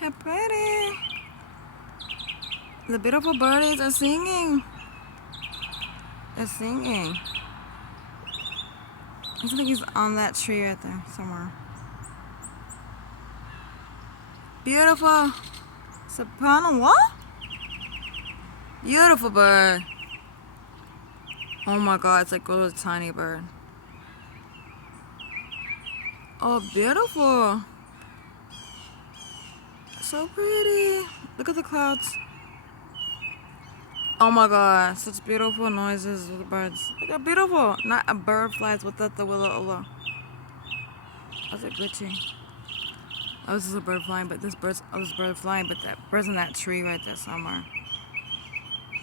How pretty. The beautiful birdies are singing. They're singing. I think he's on that tree right there somewhere. Beautiful. Subhanallah. Beautiful bird. Oh my god, it's like a little tiny bird. Oh, beautiful. So pretty. Look at the clouds. Oh my god, such beautiful noises with the birds. Look how beautiful. Not a bird flies without the will of Allah. That's it glitchy. Oh, this is a bird flying, but this bird flying, but that bird's in that tree right there somewhere.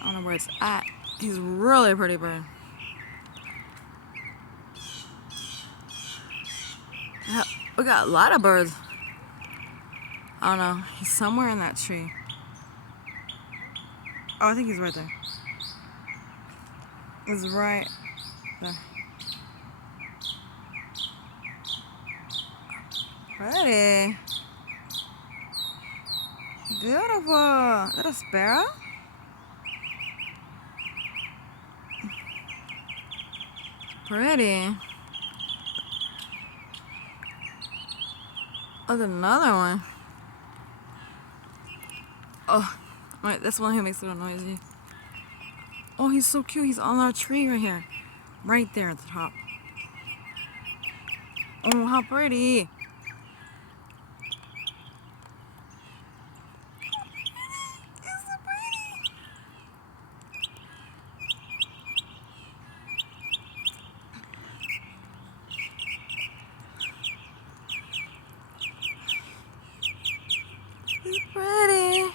I don't know where it's at. He's a really pretty bird. Yeah, we got a lot of birds. I don't know. He's somewhere in that tree. Oh, I think he's right there. He's right there. Pretty. Beautiful. Is that a sparrow? Pretty. Oh, there's another one. Oh, wait, this one here makes a little noisy. Oh, he's so cute. He's on our tree right here. Right there at the top. Oh, how pretty. He's so pretty. He's pretty.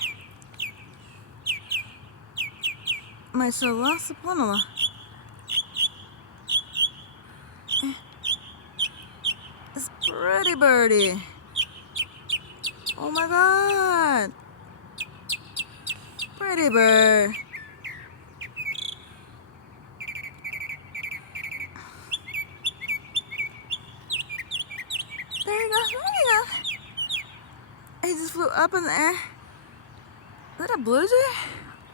MashaAllah, subhanAllah. It's pretty birdie. Oh my god. Pretty bird. There you go. There you go. He just flew up in the air. Is that a blue jay?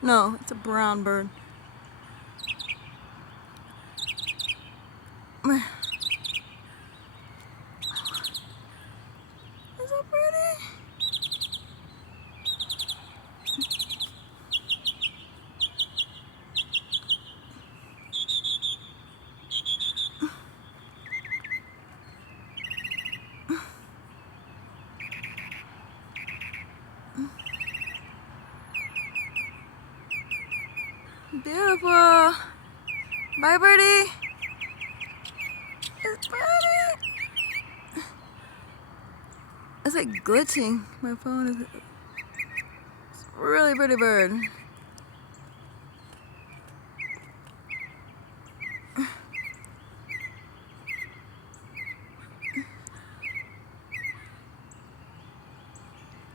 No, it's a brown bird. It's so pretty. Beautiful. Bye, birdie. It's pretty. It's like glitching. My phone is. It's a really pretty bird.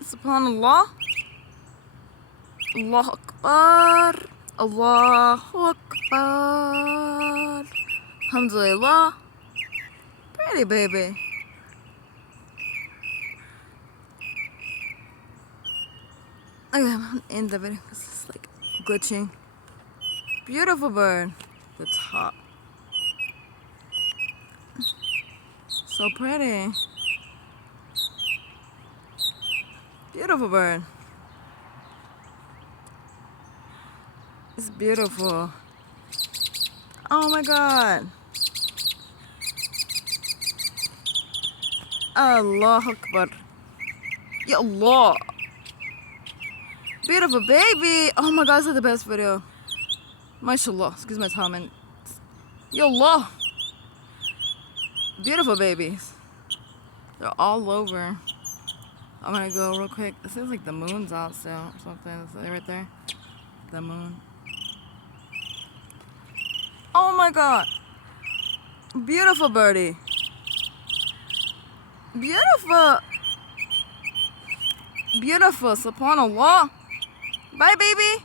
SubhanAllah. Allahu Akbar. Allahu Akbar. Alhamdulillah. Pretty baby. I'm gonna end the video because it's like glitching. Beautiful bird. The top. So pretty. Beautiful bird. It's beautiful. Oh my god. Allahu Akbar. Ya Allah. Beautiful baby. Oh my god, this is the best video. MashaAllah. Excuse my comment. Ya Allah. Beautiful babies. They're all over. I'm gonna go real quick. It seems like the moon's out still or something. Is it right there? The moon. Oh my god. Beautiful birdie. Beautiful. Beautiful. SubhanAllah. Bye, baby.